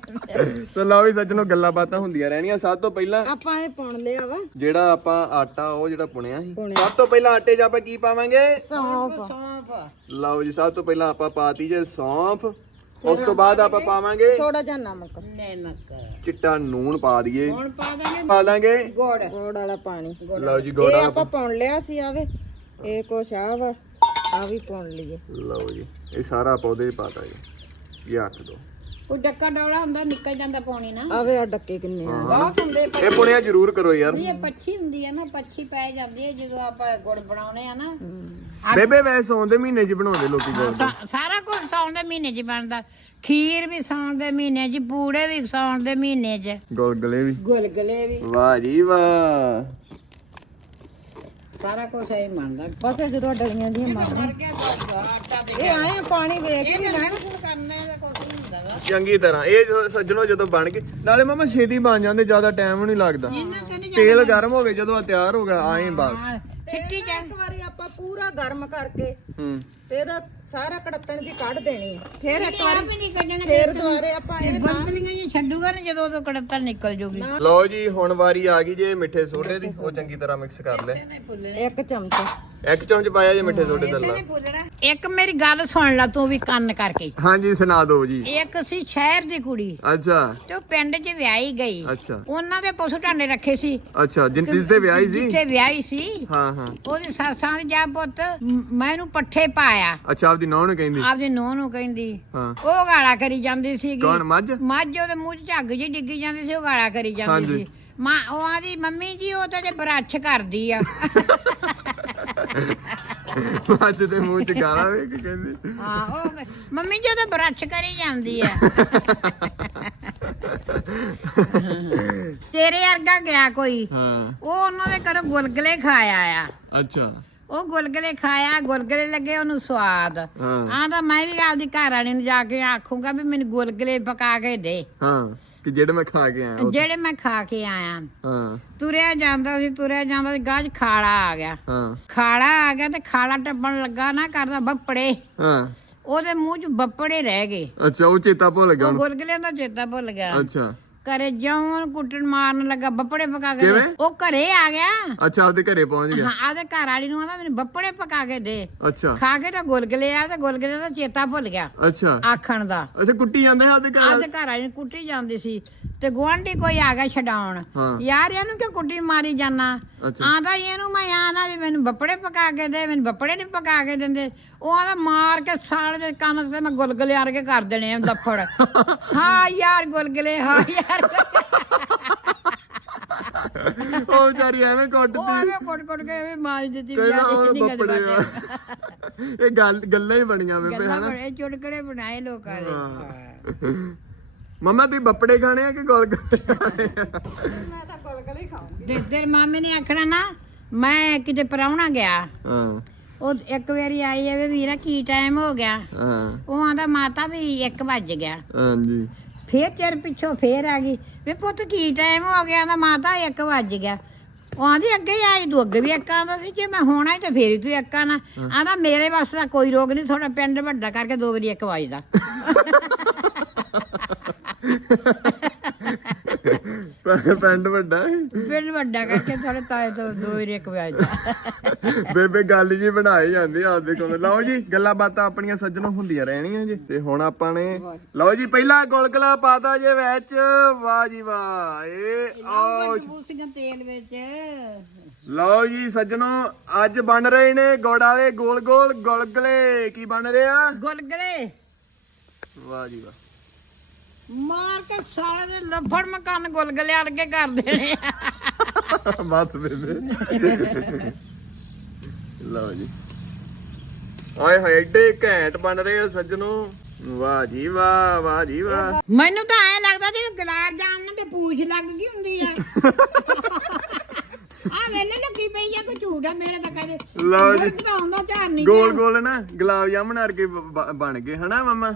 Speaker 1: ਤੇ ਲਓ ਵੀ ਸੱਜਣੋ ਗੱਲਾਂ ਬਾਤਾਂ ਹੁੰਦੀਆਂ ਰਹਿਣੀਆਂ। ਸਭ ਤੋਂ ਪਹਿਲਾਂ
Speaker 3: ਆਪਾਂ ਇਹ ਪੁਣ ਲਿਆ ਵਾ।
Speaker 1: ਜਿਹੜਾ ਆਪਾਂ ਆਟਾ ਉਹ ਜਿਹੜਾ ਪੁਣਿਆ ਸੀ। ਸਭ ਤੋਂ ਪਹਿਲਾਂ ਆਟੇ 'ਚ ਆਪਾਂ ਕੀ ਪਾਵਾਂਗੇ?
Speaker 3: ਸੌਂਫ।
Speaker 2: ਸੌਂਫ।
Speaker 1: ਲਓ ਜੀ ਸਭ ਤੋਂ ਪਹਿਲਾਂ ਆਪਾਂ ਪਾਤੀ ਜੇ ਸੌਂਫ। ਉਸ ਤੋਂ ਬਾਅਦ ਆਪਾਂ ਪਾਵਾਂਗੇ
Speaker 3: ਥੋੜਾ ਜਿਹਾ ਨਮਕ।
Speaker 2: ਨਮਕ।
Speaker 1: ਚਿੱਟਾ ਨੂਣ ਪਾ ਦਈਏ।
Speaker 2: ਹੁਣ ਪਾ ਦਾਂਗੇ
Speaker 1: ਪਾ ਦਾਂਗੇ।
Speaker 2: ਗੁੜ।
Speaker 3: ਗੋੜ ਵਾਲਾ ਪਾਣੀ।
Speaker 1: ਲਓ ਜੀ
Speaker 3: ਇਹ
Speaker 1: ਗੋੜਾ
Speaker 3: ਆਪਾਂ ਪੁਣ ਲਿਆ ਸੀ ਆਵੇ ਇਹ ਕੁਛ ਆ ਵਾ ਆ ਵੀ ਪੁਣ ਲਈਏ।
Speaker 1: ਲਓ ਜੀ ਇਹ ਸਾਰਾ 'ਚ ਪਾਤਾ ਜੀ। ਇਹ ਰੱਖ ਦੋ।
Speaker 2: ਉਹ ਡੱਕਾ ਡੋਲਾ ਹੁੰਦਾ ਨਿਕਲ ਜਾਂਦਾ ਪਾਣੀ ਨਾ।
Speaker 3: ਆਵੇ ਆ ਡੱਕੇ ਕਿੰਨੇ ਆ।
Speaker 2: ਬਹੁਤ ਹੁੰਦੇ ਪਰ
Speaker 1: ਇਹ ਪੁਣਿਆ ਜ਼ਰੂਰ ਕਰੋ ਯਾਰ।
Speaker 2: ਇਹ ਪੱਛੀ ਹੁੰਦੀ ਹੈ ਨਾ ਪੱਛੀ ਪੈ ਜਾਂਦੀ ਹੈ ਜਦੋਂ ਆਪਾਂ ਗੁੜ ਬਣਾਉਨੇ ਆ ਨਾ।
Speaker 1: ਬੇਬੇ ਵੈਸੇ ਸੌਣ ਦੇ ਮਹੀਨੇ 'ਚ ਬਣਾਉਂਦੇ ਲੋਕੀ ਗੁੜ।
Speaker 2: ਸਾ- ਸਾਰਾ ਕੁਝ ਸਾਉਣ ਦੇ ਮਹੀਨੇ 'ਚ ਬਣਦਾ। ਖੀਰ ਵੀ ਸਾਉਣ ਦੇ ਮਹੀਨੇ 'ਚ ਪੂੜੇ ਵੀ ਸਾਉਣ ਦੇ ਮਹੀਨੇ 'ਚ।
Speaker 1: ਗੁਲਗੁਲੇ ਵੀ।
Speaker 2: ਗੁਲਗੁਲੇ ਵੀ।
Speaker 1: ਵਾਹ ਜੀ ਵਾਹ।
Speaker 2: ਸਾਰਾ ਕੁਝ ਐ ਬਣਦਾ
Speaker 3: ਬਸ ਇਹ ਜਦੋਂ ਡਲੀਆਂ ਦੀਆਂ ਮਾਰਦੀਆਂ ਇਹ ਆਏ ਪਾਣੀ ਵੇਖ ਕੇ। ਨਾ
Speaker 2: ਕਰਨੇ ਦਾ ਕੁਝ।
Speaker 1: ਚੰਗੀ ਤਰ੍ਹਾਂ। ਇਹ ਜੋ ਸੱਜਣੋ ਜਦੋਂ ਬਣ ਗਏ ਨਾਲੇ ਮਾਮਾ ਛੇਤੀ ਬਣ ਜਾਂਦੇ ਜ਼ਿਆਦਾ ਟਾਈਮ ਨਹੀਂ ਲੱਗਦਾ। ਤੇਲ ਗਰਮ ਹੋ ਗਏ ਜਦੋਂ ਆ ਤਿਆਰ ਹੋ ਗਿਆ ਆਏ ਬਸ।
Speaker 2: ਸਿੱਟੀ ਚ
Speaker 3: ਇੱਕ ਵਾਰੀ ਆਪਾਂ ਪੂਰਾ ਗਰਮ ਕਰਕੇ
Speaker 1: ਹੂੰ।
Speaker 3: ਤੇ ਇਹਦਾ ਸਾਰਾ ਕੜਤਣ ਜੀ ਕੱਢ ਦੇਣੀ ਹੈ ਫਿਰ ਇੱਕ ਵਾਰੀ
Speaker 2: ਵੀ ਨਹੀਂ ਕੱਢਣੇ
Speaker 3: ਫਿਰ ਦੁਬਾਰੇ ਆਪਾਂ ਇਹ
Speaker 2: ਬੰਦਲੀਆਂ ਜੀ ਛੱਡੂਗਾ ਨਾ ਜਦੋਂ ਉਹ ਕੜਤਾ ਨਿਕਲ ਜੂਗੀ।
Speaker 1: ਲਓ ਜੀ ਹੁਣ ਵਾਰੀ ਆ ਗਈ ਜੇ ਮਿੱਠੇ ਸੋਡੇ ਦੀ ਉਹ ਚੰਗੀ ਤਰ੍ਹਾਂ ਮਿਕਸ ਕਰ ਲੈ।
Speaker 3: ਇੱਕ ਚਮਚਾ।
Speaker 1: ਇੱਕ ਚਮਚ ਪਾਇਆ ਜੇ ਮਿੱਠੇ ਸੋਡੇ ਦਾ
Speaker 2: ਇੱਕ ਮੇਰੀ ਗੱਲ ਸੁਣ ਲੈ ਤੂੰ ਵੀ ਕੰਨ ਕਰਕੇ।
Speaker 1: ਹਾਂਜੀ ਸੁਣਾ ਦਿਓ ਜੀ।
Speaker 2: ਇੱਕ ਸੀ ਸ਼ਹਿਰ ਦੀ ਕੁੜੀ।
Speaker 1: ਅੱਛਾ।
Speaker 2: ਤੇ ਉਹ ਪਿੰਡ 'ਚ ਵਿਆਹੀ ਗਈ।
Speaker 1: ਅੱਛਾ।
Speaker 2: ਉਹਨਾਂ ਦੇ ਪਸ਼ੂ ਢਾਂਡੇ ਰੱਖੇ ਸੀ।
Speaker 1: ਅੱਛਾ ਜਿੰ ਜਿੱਤੇ ਵਿਆਹੀ ਸੀ?
Speaker 2: ਜਿੱਥੇ ਵਿਆਹੀ ਸੀ
Speaker 1: ਹਾਂ ਹਾਂ।
Speaker 2: ਉਹਦੀ ਸੱਸਾਂ ਦੀ ਜਾ ਪੁੱਤ ਮ- ਮੈਨੂੰ ਪੱਠੇ ਪਾਇਆ।
Speaker 1: ਅੱਛਾ ਆਪਦੀ ਨੌਂ ਨੂੰ ਕਹਿੰਦੀ?
Speaker 2: ਆਪਦੀ ਨੂੰਹ ਨੂੰ ਕਹਿੰਦੀ।
Speaker 1: ਹਾਂ।
Speaker 2: ਉਹ ਗਾਲਾਂ ਕਰੀ ਜਾਂਦੀ ਸੀਗੀ।
Speaker 1: ਕੌਣ ਮੱਝ?
Speaker 2: ਮੱਝ ਉਹਦੇ ਮੂੰਹ 'ਚ ਝੱਗ ਜੀ ਡਿੱਗੀ ਜਾਂਦੀ ਸੀ ਉਹ ਗਾਲਾਂ ਕਰੀ ਜਾਂਦੀ
Speaker 1: ਹਾਂਜੀ।
Speaker 2: ਸੀ। ਮਾਂ ਉਹ ਆਦੀ ਮੰਮੀ ਜੀ ਉਹ ਤਾਂ ਜੇ ਬਰੱਛ ਕਰਦੀ ਆ।
Speaker 1: ਮੱਝ ਦੇ ਮੂੰਹ 'ਚ ਗਾਲਾਂ ਵੇ ਕੀ ਕਹਿੰਦੀ।
Speaker 2: ਹਾਂ ਉਹ ਕ- ਮੰਮੀ ਜੀ ਉਹ ਤਾਂ ਬਰੱਛ ਕਰੀ ਜਾਂਦੀ ਆ। ਤੇਰੇ ਵਰਗਾ ਗਿਆ ਕੋਈ।
Speaker 1: ਹਾਂ।
Speaker 2: ਉਹ ਉਹਨਾਂ ਦੇ ਘਰੋਂ ਗੁਲਗਲੇ ਖਾਇਆ ਆ।
Speaker 1: ਅੱਛਾ।
Speaker 2: ਉਹ ਗੁਲਗਲੇ ਖਾਇਆ ਗੁਲਗਲੇ ਲੱਗੇ ਉਹਨੂੰ ਸਵਾਦ।
Speaker 1: ਹਾਂ।
Speaker 2: ਆਂਦਾ ਮੈਂ ਵੀ ਆਪਦੀ ਘਰ ਵਾਲੀ ਨੂੰ ਜਾ ਕੇ ਆਖੂੰਗਾ ਵੀ ਮੈਨੂੰ ਗੁਲਗਲੇ ਪਕਾ ਕੇ ਦੇ।
Speaker 1: ਹਾਂ ਕਿ ਜਿਹੜੇ ਮੈਂ ਖਾ ਕੇ ਆਇਆ ਉਹ-
Speaker 2: ਜਿਹੜੇ ਮੈਂ ਖਾ ਕੇ ਆਇਆ।
Speaker 1: ਹਾਂ।
Speaker 2: ਤੁਰਿਆ ਜਾਂਦਾ ਸੀ ਤੁਰਿਆ ਜਾਂਦਾ ਸੀ ਗਾਜ ਖਾੜਾ ਆ ਗਿਆ।
Speaker 1: ਹਾਂ।
Speaker 2: ਖਾੜਾ ਆ ਗਿਆ ਤੇ ਖਾੜਾ ਟੱਪਣ ਲੱਗਾ ਨਾ ਕਰਦਾ ਬੱਪੜੇ।
Speaker 1: ਹਾਂ।
Speaker 2: ਉਹਦੇ ਮੂੰਹ 'ਚ ਬੱਪੜੇ ਰਹਿ ਗਏ।
Speaker 1: ਅੱਛਾ ਉਹ ਚੇਤਾ ਭੁੱਲ ਗਿਆ
Speaker 2: ਉਹ
Speaker 1: ਹੁਣ
Speaker 2: ਗੁਲਗਲੇ ਦਾ ਚੇਤਾ ਭੁੱਲ ਗਿਆ।
Speaker 1: ਅੱਛਾ।
Speaker 2: ਘਰੇ ਜਿਉਂ ਕੁੱਟਣ ਮਾਰਨ ਲੱਗਾ ਬੱਪੜੇ ਪਕਾ ਕੇ
Speaker 1: ਕਿਵੇਂ?
Speaker 2: ਉਹ ਘਰੇ ਆ ਗਿਆ।
Speaker 1: ਅੱਛਾ ਆਪਦੇ ਘਰੇ ਪਹੁੰਚ ਗਿਆ।
Speaker 2: ਹਾਂ ਆਦੇ ਘਰ ਵਾਲੀ ਨੂੰ ਆਂਦਾ ਮੈਨੂੰ ਬੱਪੜੇ ਪਕਾ ਕੇ ਦੇ।
Speaker 1: ਅੱਛਾ।
Speaker 2: ਖਾ ਕੇ ਤਾਂ ਗੁਲਗਲੇ ਆ ਤੇ ਗੁਲਗਲੇ ਦਾ ਚੇਤਾ ਭੁੱਲ ਗਿਆ
Speaker 1: ਅੱਛਾ।
Speaker 2: ਆਖਣ ਦਾ।
Speaker 1: ਅੱਛਾ ਕੁੱਟੀ ਜਾਂਦੇ ਆ ਆਪਦੇ ਘਰ
Speaker 2: ਆਦੇ ਘਰ ਵਾਲੀ ਨੂੰ ਕੁੱਟੀ ਜਾਂਦੀ ਸੀ। ਤੇ ਗੁਆਂਢੀ ਕੋਈ ਆ ਗਿਆ ਛਡਾਉਣ।
Speaker 1: ਹਾਂ।
Speaker 2: ਯਾਰ ਇਹਨੂੰ ਕਿਉਂ ਕੁੱਟੀ ਮਾਰੀ
Speaker 1: ਅੱਛਾ।
Speaker 2: ਆਂਦਾ ਇਹਨੂੰ ਮੈਂ ਆਣਾ ਵੀ ਮੈਨੂੰ ਬੱਪੜੇ ਪਕਾ ਕੇ ਦੇ ਮੈਨੂੰ ਬੱਪੜੇ ਨਹੀਂ ਪਕਾ ਕੇ ਦਿੰਦੇ। ਉਹ ਆਂਦਾ ਮਾਰ ਕੇ ਸਾਲ ਦੇ ਕੰਨ ਤੇ ਮੈਂ ਗੁਲਗਲੇ ਆਰ ਕੇ ਕਰ ਦੇਣੇ ਆ ਲੱਫੜ। ਹਾਂ ਯਾਰ ਗੁਲਗਲੇ ਹਾਂ ਯਾਰ
Speaker 1: ਉਹ ਵਿਚਾਰੀ ਐਵੇਂ
Speaker 2: ਉਹ
Speaker 1: ਕੁੱਟਦੀ
Speaker 2: ਐਵੇਂ ਕੁੱਟ ਕੁੱਟ ਕੇ ਐਵੇਂ ਮਾਰ ਦਿੱਤੀ
Speaker 1: ਕਹਿੰਦਾ
Speaker 2: ਵਿਚਾਰੀ
Speaker 1: ਹੁਣ
Speaker 2: ਜਿਹਾ
Speaker 1: ਬੱਪੜੇ ਆ। ਇਹ ਗੱਲ ਗੱਲਾਂ ਹੀ ਬਣੀਆਂ ਬੇਬੇ
Speaker 2: ਗੱਲਾਂ
Speaker 1: ਹਨਾ?
Speaker 2: ਬੜੇ ਚੁਟਕੜੇ ਬਣਾਏ ਲੋਕਾਂ ਹਾਂ।
Speaker 1: ਮੰਮਾ ਤੁਸੀਂ ਬੱਪੜੇ ਖਾਣੇ ਆ ਕਿ ਗੋਲਗੱਪੇ ਖਾਣੇ ਆ?
Speaker 3: ਮੈਂ ਤਾਂ ਗੁਲਗੁਲੇ ਹੀ ਖਾਉਂਗੀ
Speaker 2: ਤੇ ਤੇਰੇ ਮਾਮੇ ਨੇ ਆਖਣਾ ਨਾ ਮੈਂ ਕਿਤੇ ਪਰਾਉਣਾ ਗਿਆ।
Speaker 1: ਹਾਂ।
Speaker 2: ਉਹ ਇੱਕ ਵਾਰੀ ਆਈ ਹੈ ਵੀ ਵੀਰਾ ਕੀ ਟਾਈਮ ਹੋ ਗਿਆ?
Speaker 1: ਹਾਂ।
Speaker 2: ਉਹ ਆਂਦਾ ਮਾਤਾ ਵੀ 1 ਵੱਜ ਗਿਆ।
Speaker 1: ਹਾਂਜੀ।
Speaker 2: ਫੇਰ ਚਿਰ ਪਿੱਛੋਂ ਫੇਰ ਆ ਗਈ। ਵੀ ਪੁੱਤ ਕੀ ਟਾਈਮ ਹੋ ਗਿਆ? ਆਂਦਾ ਮਾਤਾ 1 ਵੱਜ ਗਿਆ। ਉਹ ਆਂਦੀ ਅੱਗੇ ਹੀ ਆਈ ਤੂੰ ਅੱਗੇ ਵੀ ਇੱਕ ਆਂਦਾ ਸੀ ਜੇ ਮੈਂ ਹੋਣਾ ਹੀ ਤੇ ਫੇਰ ਹੀ ਤੂੰ ਇੱਕ ਆਣਾ ਆਂਦਾ ਮੇਰੇ ਵਾਸਤੇ ਤਾਂ ਕੋਈ ਰੋਗ ਨਹੀਂ ਤੁਹਾਡਾ ਪਿੰਡ ਵੱਡਾ ਕਰਕੇ ਦੋ ਵਾਰੀ ਇੱਕ ਵੱਜਦਾ।
Speaker 1: ਪਿੰਡ ਵੱਡਾ ਹੈ।
Speaker 2: ਪਿੰਡ ਵੱਡਾ ਕਰਕੇ ਤੁਹਾਡੇ ਤਾਏ ਤੋਂ ਦੋ ਵਾਰੀ ਇੱਕ ਵੱਜਦਾ
Speaker 1: ਬੇਬੇ ਗੱਲ ਜੀ ਬਣਾਈ ਜਾਂਦੀ ਆ ਆਪਦੇ ਕੋਲ। ਲਓ ਜੀ ਗੱਲਾਂ ਬਾਤਾਂ ਆਪਣੀਆਂ ਸੱਜਣੋਂ ਹੁੰਦੀਆਂ ਰਹਿਣੀਆਂ ਜੀ। ਤੇ ਹੁਣ ਆਪਾਂ ਨੇ ਲਓ ਜੀ ਪਹਿਲਾ ਗੁਲਗੁਲਾ ਪਾਤਾ ਜੇ ਵਿੱਚ। ਵਾਹ ਜੀ ਵਾਹ ਇਹ ਆਓ।
Speaker 2: ਬੂਸੀਆਂ ਤੇਲ ਵਿੱਚ।
Speaker 1: ਲਓ ਜੀ ਸੱਜਣੋ ਅੱਜ ਬਣ ਰਹੇ ਨੇ ਗੁੜ ਵਾਲੇ ਗੋਲ ਗੋਲ ਗੁਲਗਲੇ। ਕੀ ਬਣ ਰਿਹਾ?
Speaker 2: ਗੁਲਗਲੇ।
Speaker 1: ਵਾਹ ਜੀ ਵਾਹ।
Speaker 2: ਕੇ ਸਾਲੇ ਦੇ ਲੱਫੜ ਮਕਾਨ ਗੁਲਗਲੇ ਅਰਗੇ ਕਰ ਦੇਣੇ ਆ।
Speaker 1: ਬਸ ਬੇਬੇ ਲਓ ਜੀ। ਆਏ ਹਾਏ ਏਡੇ ਘੈਂਟ ਬਣ ਰਹੇ ਆ ਸੱਜਣੋ। ਵਾਹ ਜੀ ਵਾਹ ਵਾਹ ਜੀ ਵਾਹ।
Speaker 2: ਮੈਨੂੰ ਤਾਂ ਐ ਲੱਗਦਾ ਜਿਵੇਂ ਗੁਲਾਬ ਜਾਮਨ ਤੇ ਪੂਛ ਲੱਗ ਗਈ ਹੁੰਦੀ ਆ। ਆ ਵੇਲੇ ਲੱਗੀ ਪਈ ਆ ਕੋਈ ਝੂਠ ਆ ਮੇਰੇ ਤਾਂ ਕਹਦੇ
Speaker 1: ਲਓ ਜੀ।
Speaker 2: ਤਾਂ ਆਉਂਦਾ ਝਾਰ ਨਹੀਂ
Speaker 1: ਗੋਲ ਗੋਲ ਨਾ ਗੁਲਾਬ ਬ- ਬ- ਬਣ ਗਏ ਹਨਾ ਮਮਾ?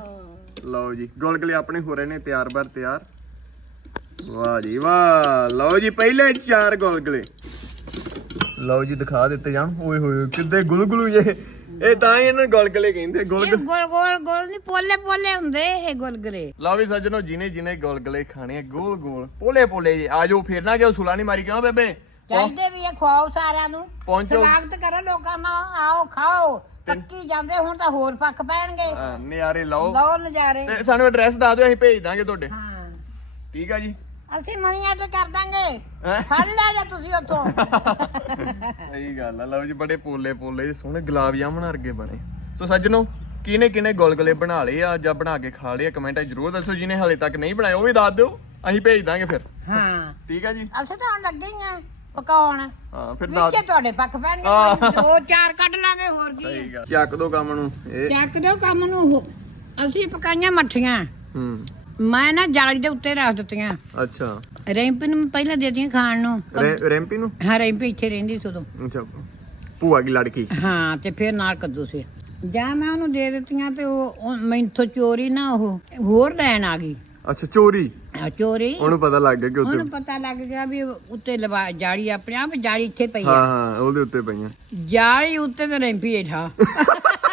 Speaker 1: ਲਓ ਜੀ ਗੁਲਗੁਲੇ ਆਪਣੇ ਹੋ ਰਹੇ ਨੇ ਤਿਆਰ ਬਰ ਤਿਆਰ। ਵਾਹ ਜੀ ਵਾਹ ਲਓ ਜੀ ਪਹਿਲੇ ਚਾਰ ਗੁਲਗੁਲੇ ਲਓ ਜੀ ਦਿਖਾ ਦਿੱਤੇ ਜਾਣ। ਓਏ ਹੋਏ ਕਿੱਦੇ ਗੁਲਗੁਲੂ ਜੇ ਇਹ ਤਾਂ ਹੀ ਇਹਨਾਂ ਨੂੰ ਗੁਲਗੁਲੇ ਕਹਿੰਦੇ ਗੁਲਗੁਲੇ
Speaker 2: ਗੋਲ। ਗੋਲ ਗੋਲ ਨਹੀਂ ਪੋਲੇ ਪੋਲੇ ਹੁੰਦੇ ਇਹ ਗੁਲਗਲੇ
Speaker 1: ਲਓ ਵੀ ਸੱਜਣੋ ਜਿਨੇ ਜਿਨੇ ਗੁਲਗੁਲੇ ਖਾਣੇ ਆ ਗੋਲ ਗੋਲ ਪੋਲੇ ਪੋਲੇ ਜੀ। ਆਜੋ ਫੇਰ ਨਾ ਕਿ ਸੁਲਾ ਨਹੀਂ ਮਾਰੀ ਕਿਉਂ ਬੇਬੇ?
Speaker 2: ਚਾਹੀਦੇ ਵੀ ਇਹ ਖਵਾਓ ਸਾਰਿਆਂ ਨੂੰ।
Speaker 1: ਪਹੁੰਚੋ।
Speaker 2: ਸਵਾਗਤ ਕਰੋ ਲੋਕਾਂ ਦਾ ਆਓ ਖਾਓ। ਪੱਕੀ ਜਾਂਦੇ ਹੁਣ ਤਾਂ ਹੋਰ ਪੱਕ ਪੈਣਗੇ।
Speaker 1: ਹਾਂ, ਨਜ਼ਾਰੇ ਲਓ।
Speaker 2: ਲਓ ਨਜ਼ਾਰੇ।
Speaker 1: ਤੇ ਸਾਨੂੰ ਐਡਰੈਸ ਦੱਸ ਦਿਓ ਅਸੀਂ ਭੇਜ ਦਾਂਗੇ ਤੁਹਾਡੇ।
Speaker 2: ਹਾਂ।
Speaker 1: ਠੀਕ ਆ ਜੀ?
Speaker 2: ਅਸੀਂ ਮਨੀ ਆਰਡਰ ਕਰ ਦਾਂਗੇ।
Speaker 1: ਹੈਂ?
Speaker 2: ਫੜ ਲੈ ਜਾ ਤੁਸੀਂ ਉੱਥੋਂ।
Speaker 1: ਸਹੀ ਗੱਲ ਆ। ਲਓ ਜੀ ਬੜੇ ਪੋਲੇ ਪੋਲੇ ਜਿਹੇ ਸੋਹਣੇ ਗੁਲਾਬ ਜਾਮਨ ਵਰਗੇ ਬਣੇ। ਸੋ ਸੱਜਣੋ ਕਿਨੇ ਕਿਨੇ ਗੁਲਗੁਲੇ ਬਣਾ ਲਏ ਆ? ਜਾਂ ਬਣਾ ਕੇ ਖਾ ਲਏ ਆ। ਕਮੈਂਟਾਂ ਜ਼ਰੂਰ ਦੱਸੋ ਜਿਹਨੇ ਹਲੇ ਤੱਕ ਨਹੀਂ ਬਣਾਏ ਉਹ ਵੀ ਦੱਸ ਦਿਓ। ਅਸੀਂ ਭੇਜ ਦਾਂਗੇ ਫਿਰ।
Speaker 2: ਹਾਂ।
Speaker 1: ਠੀਕ ਆ ਜੀ?
Speaker 2: ਅਸੀਂ ਤਾਂ ਹੁਣ ਲੱਗੇ ਹੀ ਆ। ਪਕਾਉਣ।
Speaker 1: ਹਾਂ ਫਿਰ ਦੱਸ
Speaker 2: ਵਿੱਚੇ ਤੁਹਾਡੇ ਪੱਕ ਪੈਣਗੇ। ਦੋ ਚਾਰ ਕੱਢ ਲਾਂਗੇ ਹੋਰ ਕੀ।
Speaker 1: ਸਹੀ ਗੱਲ। ਚੱਕ ਦੋ ਕੰਮ ਨੂੰ ਇਹ
Speaker 2: ਚੱਕ ਦਿਓ ਕੰਮ ਨੂੰ ਉਹ। ਅਸੀਂ ਪਕਾਈਆਂ ਮੱਠੀਆਂ।
Speaker 1: ਹੂੰ।
Speaker 2: ਮੈਂ ਨਾ ਜਾਲੀ ਦੇ ਉੱਤੇ ਰੱਖ ਦਿੱਤੀਆਂ।
Speaker 1: ਅੱਛਾ।
Speaker 2: ਰੈਂਪੀ ਨੂੰ ਮੈਂ ਪਹਿਲਾਂ ਦੇ ਦਿੱਤੀਆਂ ਖਾਣ ਨੂੰ।
Speaker 1: ਰੈ- ਰੈਂਪੀ ਨੂੰ?
Speaker 2: ਹਾਂ ਰੈਂਪੀ ਇੱਥੇ ਰਹਿੰਦੀ ਸੀ ਉਦੋਂ।
Speaker 1: ਅੱਛਾ ਭੂਆ ਕੀ ਲੜਕੀ।
Speaker 2: ਹਾਂ ਤੇ ਫਿਰ ਨਾਲ ਕੱਦੂ ਸੀ। ਜਾਂ ਮੈਂ ਉਹਨੂੰ ਦੇ ਦਿੱਤੀਆਂ ਤੇ ਉਹ ਉਹ ਮੈਥੋਂ ਚੋਰੀ ਨਾ ਉਹ ਹੋਰ ਲੈਣ ਆ ਗਈ।
Speaker 1: ਅੱਛਾ ਚੋਰੀ?
Speaker 2: ਚੋਰੀ।
Speaker 1: ਉਹਨੂੰ ਪਤਾ ਲੱਗ ਗਿਆ ਕਿ ਉੱਤੇ
Speaker 2: ਉਹਨੂੰ ਪਤਾ ਲੱਗ ਗਿਆ ਵੀ ਉੱਤੇ ਲਵਾ ਜਾਲੀ ਆਪਣੇ ਆਪ ਜਾਲੀ ਇੱਥੇ ਪਈ ਆ।
Speaker 1: ਹਾਂ ਉਹਦੇ ਉੱਤੇ ਪਈਆਂ।
Speaker 2: ਜਾਲੀ ਉੱਤੇ ਤੇ ਰੈਂਪੀ ਹੇਠਾਂ।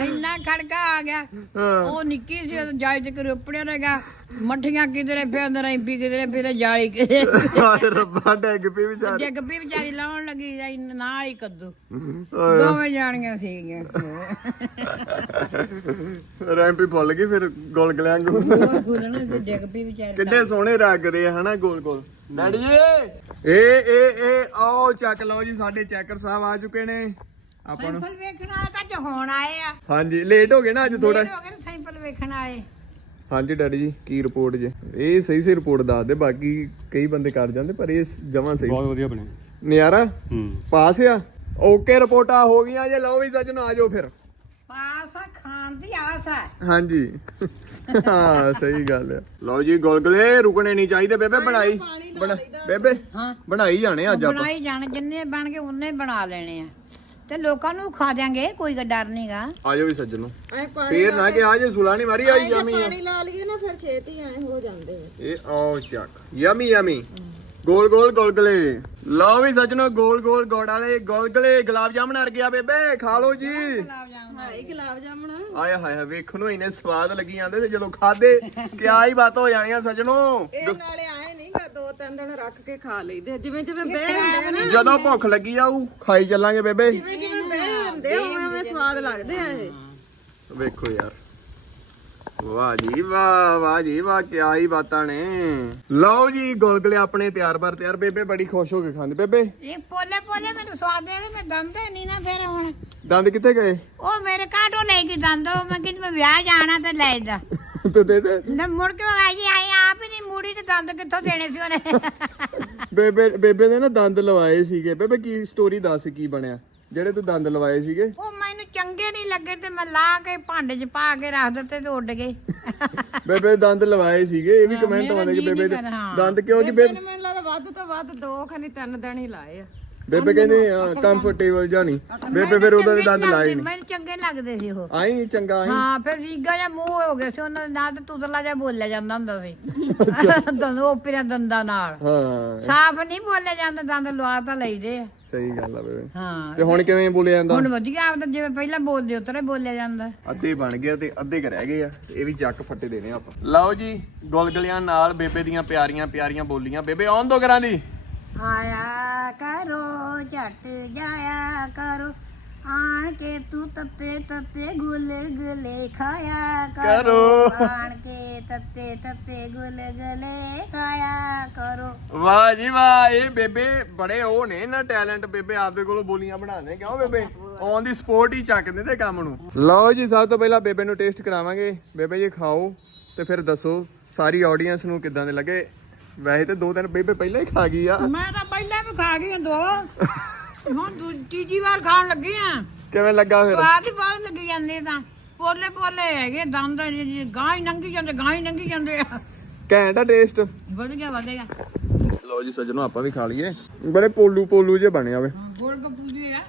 Speaker 2: ਇੰਨਾ ਖੜਕਾ ਆ ਗਿਆ।
Speaker 1: ਹਾਂ।
Speaker 2: ਉਹ ਨਿੱਕੀ ਸੀ ਉਹ ਜਾਲੀ ਤੇ ਰਹੇਗਾ ਮੱਠੀਆਂ ਕਿਧਰੇ ਫਿਰ ਰੈਂਪੀ ਕਿਧਰੇ ਫਿਰ ਜਾਲੀ ਕਿਧਰੇ
Speaker 1: ਹਾਏ ਰੱਬਾ ਡੈਗ ਪਈ ਵਿਚਾਰ।
Speaker 2: ਡਿੱਗ ਪਈ ਵਿਚਾਰੀ ਲਾਉਣ ਲੱਗੀ ਜਾਈ ਨਾਲ ਹੀ ਕੱਦੂ। ਦੋਵੇਂ ਜਾਣੀਆਂ ਸੀਗੀਆਂ।
Speaker 1: ਰੈਂਪੀ ਫੁੱਲ ਗਈ ਫਿਰ ਗੁਲਗਲਿਆਂ ਨੂੰ।
Speaker 2: ਉਹ ਗੁਰਨ ਤੇ ਡਿੱਗ ਪਈ ਵਿਚਾਰੀ।
Speaker 1: ਕਿੰਨੇ ਸੋਹਣੇ ਰੱਗ ਰਹੇ ਆ ਹਨਾ ਗੋਲ ਗੋਲ। ਡੈਡੀ ਜੀ। ਇਹ ਇਹ ਇਹ ਆਓ ਚੱਕ ਲਓ ਜੀ ਸਾਡੇ ਚੈਕਰ ਸਾਹਿਬ ਆ ਚੁੱਕੇ ਨੇ। ਆਪਾਂ ਨੂੰ।
Speaker 2: ਸੈਂਪਲ ਵੇਖਣ ਵਾਲੇ ਤਾਂ ਅੱਜ ਹੁਣ ਆਏ ਆ।
Speaker 1: ਹਾਂਜੀ ਲੇਟ ਹੋ ਗਏ ਨਾ ਅੱਜ ਥੋੜਾ
Speaker 2: ਲੇਟ ਹੋ ਗਏ ਨਾ ਸੈਂਪਲ ਵੇਖਣ ਆਏ
Speaker 1: ਹਾਂਜੀ ਡੈਡੀ ਜੀ ਕੀ ਰਿਪੋਰਟ ਜੇ? ਇਹ ਸਹੀ ਸਹੀ ਰਿਪੋਰਟ ਦੱਸ ਦੇ ਬਾਕੀ ਕਈ ਬੰਦੇ ਕਰ ਜਾਂਦੇ ਪਰ ਇਹ ਜਮਾਂ ਸਹੀ।
Speaker 4: ਬਹੁਤ ਵਧੀਆ ਬਣੇ।
Speaker 1: ਨਿਆਰਾ?
Speaker 4: ਹੂੰ।
Speaker 1: ਪਾਸ ਆ? ਓਕੇ ਰਿਪੋਰਟਾਂ ਹੋ ਗਈਆਂ ਜੇ ਲਓ ਵੀ ਸੱਜਣ ਆ ਜਾਓ ਫਿਰ।
Speaker 2: ਪਾਸ ਆ ਖਾਣ ਦੀ ਆਸ ਆ।
Speaker 1: ਹਾਂਜੀ। ਹਾਂ ਸਹੀ ਗੱਲ ਆ। ਲਓ ਜੀ ਗੁਲਗੁਲੇ ਰੁਕਣੇ ਨਹੀਂ ਚਾਹੀਦੇ ਬੇਬੇ ਬਣਾਈ। ਬਣਾ- ਬੇਬੇ
Speaker 2: ਹਾਂ।
Speaker 1: ਬਣਾਈ ਜਾਣੇ ਅੱਜ ਆਪਾਂ।
Speaker 2: ਬਣਾਈ ਜਾਣ ਜਿੰਨੇ ਬਣ ਗਏ ਉਹਨੇ ਬਣਾ ਲੈਣੇ ਆ। ਤੇ ਲੋਕਾਂ ਨੂੰ ਖਾ ਦਿਆਂਗੇ ਕੋਈ ਡਰ ਨਹੀਂਗਾ
Speaker 1: ਆ ਜਾਓ ਵੀ ਸੱਜਣ। ਨੂੰ
Speaker 3: ਐ ਪਾਣੀ
Speaker 1: ਫੇਰ ਨਾ ਕਿ ਆ ਜੇ ਸੁਲਾ ਨਹੀਂ ਮਾਰੀ ਆਈ ਯਮੀ ਆ।
Speaker 3: ਪਾਣੀ ਲਾ ਲਈਏ ਨਾ ਫਿਰ ਛੇਤੀ ਐ ਹੋ ਜਾਂਦੇ ਆ।
Speaker 1: ਇਹ ਆਓ ਚੱਕ। Yummy yummy. ਗੋਲ ਗੋਲ ਗੁਲਗਲੇ ਲਓ ਵੀ ਸੱਜਣੋ ਗੋਲ ਗੋਲ ਗੋੜ ਵਾਲੇ ਗੁਲਗਲੇ ਗੁਲਾਬ ਜਾਮਨ ਅਰ ਗਿਆ ਬੇਬੇ ਖਾ ਲਓ ਜੀ।
Speaker 3: ਹਾਏ ਗੁਲਾਬ ਜਾਮਣ।
Speaker 1: ਆਏ ਹਾਏ ਹਾਏ ਵੇਖਣ ਨੂੰ ਇੰਨੇ ਸਵਾਦ ਲੱਗੀ ਜਾਂਦੇ ਤੇ ਜਦੋਂ ਖਾਦੇ ਕਿਆ ਹੀ ਬਾਤ ਹੋ ਜਾਣੀਆਂ ਸੱਜਣੋ।
Speaker 3: ਇਹ ਨਾਲੇ ਤਿੰਨ ਦਿਨ ਰੱਖ ਕੇ ਖਾ ਲਈਦੇ ਆ। ਜਿਵੇਂ ਜਿਵੇਂ ਬਹਿ ਹੁੰਦੇ ਆ ਨਾ।
Speaker 1: ਜਦੋਂ ਭੁੱਖ ਲੱਗੀ ਆਊ ਖਾਈ ਚੱਲਾਂਗੇ ਬੇਬੇ।
Speaker 3: ਜਿਵੇਂ ਜਿਵੇਂ ਬਹਿ ਹੁੰਦੇ ਆ ਉਵੇਂ ਉਵੇਂ ਸਵਾਦ ਲੱਗਦੇ ਆ ਇਹ।
Speaker 1: ਵੇਖੋ ਯਾਰ। ਵਾਹ ਜੀ ਵਾਹ ਵਾਹ ਜੀ ਵਾਹ ਕਿਆ ਹੀ ਬਾਤਾਂ ਨੇ। ਲਓ ਜੀ ਗੁਲਗਲੇ ਆਪਣੇ ਤਿਆਰ ਬਰ ਤਿਆਰ। ਬੇਬੇ ਬੜੀ ਖੁਸ਼ ਹੋ ਕੇ ਖਾਂਦੇ। ਬੇਬੇ?
Speaker 2: ਇਹ ਪੋਲੇ ਪੋਲੇ ਮੈਨੂੰ ਸਵਾਦ ਦੇ ਦੇ ਮੈਂ ਦੰਦ ਨਹੀਂ ਨਾ ਫਿਰ ਹੁਣ।
Speaker 1: ਦੰਦ ਕਿੱਥੇ ਗਏ?
Speaker 2: ਉਹ ਮੇਰੇ ਕਾਟੋ ਲੈ ਕੇ ਦੰਦ ਉਹ ਮੈਂ ਕਿਤੇ ਮੈਂ ਵਿਆਹ ਜਾਣਾ ਤੇ ਲੈ ਜਾ।
Speaker 1: ਤੇ ਦੇ ਦੇ।
Speaker 2: ਨਾ ਮੁੜ ਕੇ ਆਈ ਆਈ ਮੂੜੀ ਤੇ ਦੰਦ ਕਿੱਥੋਂ ਦੇਣੇ ਸੀ ਉਹਨੇ?
Speaker 1: ਬੇਬੇ ਬੇਬੇ ਨੇ ਨਾ ਦੰਦ ਲਵਾਏ ਸੀਗੇ। ਬੇਬੇ ਕੀ ਸਟੋਰੀ ਦੱਸ ਕੀ ਬਣਿਆ? ਜਿਹੜੇ ਤੂੰ ਦੰਦ ਲਵਾਏ ਸੀਗੇ?
Speaker 2: ਉਹ ਮੈਨੂੰ ਚੰਗੇ ਨਹੀਂ ਲੱਗੇ ਤੇ ਮੈਂ ਲਾ ਕੇ ਭਾਂਡੇ 'ਚ ਪਾ ਕੇ ਰੱਖ ਦਿੱਤੇ ਤੇ ਉੱਡ ਗਏ।
Speaker 1: ਬੇਬੇ ਦੰਦ ਲਵਾਏ ਸੀਗੇ। ਇਹ ਵੀ ਕਮੈਂਟ ਆਉਂਦੇ ਕਿ ਬੇਬੇ ਦੇ। ਦੰਦ ਕਿਉਂ ਕਿ
Speaker 3: ਬੇਬੇ ਮੈਨੂੰ ਲੱਗਦਾ ਵੱਧ ਤੋਂ ਵੱਧ ਦੋ ਖਣੀ ਤਿੰਨ ਦਿਨ ਹੀ ਲਾਏ ਆ।
Speaker 1: ਬੇਬੇ ਕਹਿੰਦੇ ਕੰਫਰਟੇਬਲ ਜਾਣੀ ਬੇਬੇ ਫਿਰ ਉਹਦਾ ਦੰਦ ਲਾਏ ਨਹੀਂ।
Speaker 2: ਮੈਨੂੰ ਚੰਗੇ ਲੱਗਦੇ ਸੀ ਉਹ।
Speaker 1: ਆਈ ਚੰਗਾ ਆਈ
Speaker 2: ਹਾਂ ਫਿਰ ਰੀਗਾ ਜਿਹਾ ਮੂੰਹ ਹੋ ਗਿਆ ਸੀ ਉਹਨਾਂ ਦੇ ਨਾਲ ਤੇ ਤੁਦਲਾ ਜਿਹਾ ਬੋਲਿਆ ਜਾਂਦਾ ਹੁੰਦਾ ਸੀ। ਦੰਦ ਉਪਰਿਆ ਦੰਦਾਂ ਨਾਲ।
Speaker 1: ਹਾਂ।
Speaker 2: ਸਾਫ਼ ਨਹੀਂ ਬੋਲਿਆ ਜਾਂਦਾ ਦੰਦ ਲਵਾ ਤਾਂ ਲਈਦੇ ਆ।
Speaker 1: ਸਹੀ ਗੱਲ ਆ ਬੇਬੇ।
Speaker 2: ਹਾਂ
Speaker 1: ਤੇ ਹੁਣ ਕਿਵੇਂ ਬੋਲਿਆ ਜਾਂਦਾ?
Speaker 2: ਹੁਣ ਵਧੀਆ ਆਪਦਾ ਜਿਵੇਂ ਪਹਿਲਾਂ ਬੋਲਦੇ ਉਤਰੇ ਬੋਲਿਆ ਜਾਂਦਾ।
Speaker 1: ਅੱਧੇ ਬਣ ਗਿਆ ਤੇ ਅੱਧੇ ਰਹਿ ਗਏ ਆ ਇਹ ਵੀ ਚੱਕ ਫੱਟੇ ਦੇਣੇ ਆਪਾਂ। ਲਓ ਜੀ ਗੁਲਗਲਿਆਂ ਨਾਲ ਬੇਬੇ ਦੀਆਂ ਪਿਆਰੀਆਂ ਪਿਆਰੀਆਂ ਬੋਲੀਆਂ। ਬੇਬੇ ਆਉਣ ਦੋ ਕਰਾਂ ਦੀ।
Speaker 2: ਆਇਆ ਕਰੋ ਝਟ ਜਾਇਆ ਕਰੋ। ਆਣ ਕੇ ਤੂੰ ਤੱਤੇ ਤੱਤੇ ਗੁਲਗੁਲੇ ਖਾਇਆ ਕਰੋ।
Speaker 1: ਕਰੋ।
Speaker 2: ਆਣ ਕੇ ਤੱਤੇ ਤੱਤੇ ਗੁਲਗੁਲੇ ਖਾਇਆ ਕਰੋ।
Speaker 1: ਵਾਹ ਜੀ ਵਾਹ ਇਹ ਬੇਬੇ ਬੜੇ ਉਹ ਨੇ ਨਾ ਟੈਲੈਂਟ ਬੇਬੇ ਆਪਦੇ ਕੋਲੋਂ ਬੋਲੀਆਂ ਬਣਾਉਂਦੇ ਕਿਉਂ ਬੇਬੇ? ਔਨ ਦੀ ਸਪੋਰਟ ਹੀ ਚੱਕਦੇ ਤੇ ਕੰਮ ਨੂੰ। ਲਓ ਜੀ ਸਭ ਤੋਂ ਪਹਿਲਾਂ ਬੇਬੇ ਨੂੰ ਟੇਸਟ ਕਰਾਵਾਂਗੇ। ਬੇਬੇ ਜੀ ਖਾਓ ਤੇ ਫਿਰ ਦੱਸੋ ਸਾਰੀ ਆਡੀਅנס ਨੂੰ ਕਿੱਦਾਂ ਦੇ ਲੱਗੇ? ਵੈਸੇ ਤੇ ਦੋ ਦਿਨ ਬੇਬੇ ਪਹਿਲਾਂ ਹੀ ਖਾ ਗਈ ਆ।
Speaker 2: ਮੈਂ ਤਾਂ ਪਹਿਲਾਂ ਵੀ ਖਾ ਗਈ ਹਾਂ ਦੋ। ਹੁਣ ਦੂ- ਤੀਜੀ ਵਾਰ ਖਾਣ ਲੱਗੀ ਆ
Speaker 1: ਕਿਵੇਂ ਲੱਗਾ ਫਿਰ?
Speaker 2: ਸਵਾਦ ਹੀ ਬਹੁਤ ਲੱਗੀ ਜਾਂਦੇ ਤਾਂ। ਪੋਲੇ ਪੋਲੇ ਹੈਗੇ ਦੰਦ ਗਾਂ ਹੀ ਨੰਗੀ ਜਾਂਦੇ ਗਾਂ ਹੀ ਨੰਗੀ ਜਾਂਦੇ ਆ।
Speaker 1: ਘੈਂਟ ਆ ਟੇਸਟ
Speaker 2: ਵਧੀਆ ਵਧੇਗਾ
Speaker 1: ਲਓ ਜੀ ਸੱਜਣੋ ਆਪਾਂ ਵੀ ਖਾ ਲਈਏ। ਬੜੇ ਪੋਲੂ ਪੋਲੂ ਜੇ ਬਣੇ ਆਵੇ
Speaker 2: ਗੋਲ ਗੱਪੂ ਆ।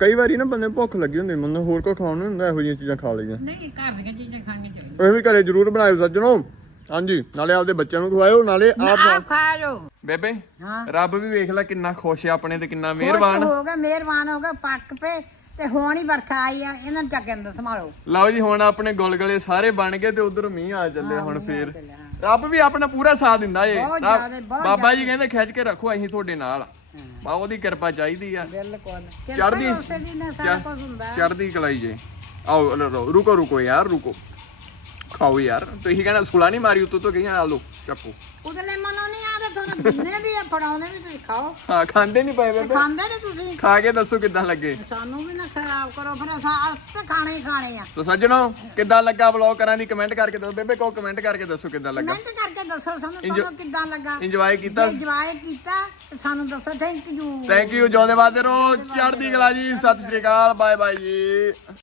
Speaker 1: ਕਈ ਵਾਰੀ ਨਾ ਬੰਦੇ ਨੂੰ ਭੁੱਖ ਲੱਗੀ ਹੁੰਦੀ ਮੈਨੂੰ ਹੋਰ ਕੋਈ ਖਾਣ ਨੂੰ ਹੁੰਦਾ ਇਹੋ ਜਿਹੀਆਂ ਚੀਜ਼ਾਂ ਖਾ ਲਈਆਂ।
Speaker 2: ਨਹੀਂ ਘਰ ਦੀਆਂ ਚੀਜ਼ਾਂ ਖਾਣੀਆਂ ਚਾਹੀਦੀਆਂ।
Speaker 1: ਇਹ ਵੀ ਘਰੇ ਜ਼ਰੂਰ ਬਣਾਇਓ ਸੱਜਣੋ। ਹਾਂਜੀ ਨਾਲੇ ਆਪਦੇ ਬੱਚਿਆਂ ਨੂੰ ਖਵਾਇਓ ਨਾਲੇ ਆਪ
Speaker 2: ਆਪ ਖਾ
Speaker 1: ਬੇਬੇ
Speaker 2: ਹਾਂ।
Speaker 1: ਰੱਬ ਵੀ ਵੇਖ ਲੈ ਕਿੰਨਾ ਖੁਸ਼ ਹੈ ਆਪਣੇ ਤੇ ਕਿੰਨਾ ਮਿਹਰਬਾਨ।
Speaker 2: ਹੋ ਗਿਆ ਮਿਹਰਬਾਨ ਹੋ ਗਿਆ ਪੱਕ ਪੇ ਤੇ ਹੁਣ ਹੀ ਵਰਖਾ ਆਈ ਆ ਇਹਨਾਂ ਨੂੰ ਚੱਕ ਅੰਦਰ ਸੰਭਾਲੋ।
Speaker 1: ਲਓ ਜੀ ਹੁਣ ਆਪਣੇ ਗੁਲਗਲੇ ਸਾਰੇ ਬਣ ਗਏ ਤੇ ਉਧਰ ਮੀਂਹ ਆ ਚੱਲੇ ਹੁਣ ਫੇਰ। ਰੱਬ ਵੀ ਆਪਣਾ ਪੂਰਾ ਸਾਥ ਦਿੰਦਾ ਏ।
Speaker 2: ਬਹੁਤ
Speaker 1: ਰੱਬ-
Speaker 2: ਜ਼ਿਆਦੇ, ਬਹੁਤ
Speaker 1: ਬਾਬਾ ਜੀ ਕਹਿੰਦੇ ਖਿੱਚ ਕੇ ਰੱਖੋ ਅਸੀਂ ਤੁਹਾਡੇ ਨਾਲ ਆ। ਬਾ ਉਹਦੀ ਕਿਰਪਾ ਚਾਹੀਦੀ ਆ।
Speaker 2: ਬਿਲਕੁਲ।
Speaker 1: ਚੜ੍ਹਦੀ-
Speaker 2: ਉਸੇ ਦੀ ਨਾ ਸਾਰਾ ਕੁਝ ਹੁੰਦਾ।
Speaker 1: ਚੜਦੀ ਕਲਾਈ ਜੇ। ਆਓ ਲ- ਲ- ਰੁਕੋ ਰੁਕੋ ਯਾਰ ਰੁਕੋ। ਖਾਓ ਯਾਰ। ਤੁਸੀਂ ਕਹਿੰਦਾ ਸੁਲਾ ਨਹੀਂ ਮਾਰੀ ਉੱਤੋਂ ਤੋਂ ਗਈਆਂ ਆ ਲੋ ਚੱਕੋ।
Speaker 2: ਉਦਲੇ ਮਨੋਂ ਨਹੀਂ ਆਦੇ ਤੁਹਾਨੂੰ ਦਿੰਨੇ ਵੀ ਆ ਫੜਾਉਣੇ ਵੀ ਤੁਸੀਂ ਖਾਓ।
Speaker 1: ਹਾਂ ਖਾਂਦੇ ਨਹੀਂ ਪਏ ਬੇਬੇ
Speaker 2: ਖਾਂਦੇ ਨੇ ਤੁਸੀਂ?
Speaker 1: ਖਾ ਕੇ ਦੱਸੋ ਕਿੱਦਾਂ ਲੱਗੇ।
Speaker 2: ਸਾਨੂੰ ਵੀ ਨਾ ਖਰਾਬ ਕਰੋ ਫਿਰ ਅਸਾਂ ਅਸ ਖਾਣੇ ਹੀ ਖਾਣੇ ਆ।
Speaker 1: ਸੋ ਸੱਜਣੋ ਕਿੱਦਾਂ ਲੱਗਾ ਵਲੌਗ ਕਰਾਂ ਦੀ ਕਮੈਂਟ ਕਰਕੇ ਦੱਸੋ। ਬੇਬੇ ਕੋ ਕਮੈਂਟ ਕਰਕੇ ਦੱਸੋ ਕਿੱਦਾਂ ਲੱਗਾ।
Speaker 2: ਕਮੈਂਟ ਕਰਕੇ ਦੱਸੋ ਸਾਨੂੰ
Speaker 1: Enjoy-
Speaker 2: ਤੁਹਾਨੂੰ ਕਿੱਦਾਂ ਲੱਗਾ।
Speaker 1: ਇੰਜੋਏ ਕੀਤਾ?
Speaker 2: ਇੰਜੋਏ ਕੀਤਾ ਤੇ ਸਾਨੂੰ ਦੱਸੋ। ਥੈਂਕ ਯੂ
Speaker 1: ਥੈਂਕ ਯੂ ਜੋਦੇ ਬਾਦੇ ਰੋ ਚੜ੍ਹਦੀ ਕਲਾ ਜੀ। ਸਤਿ ਸ਼੍ਰੀ ਅਕਾਲ ਬਾਏ ਬਾਏ ਜੀ।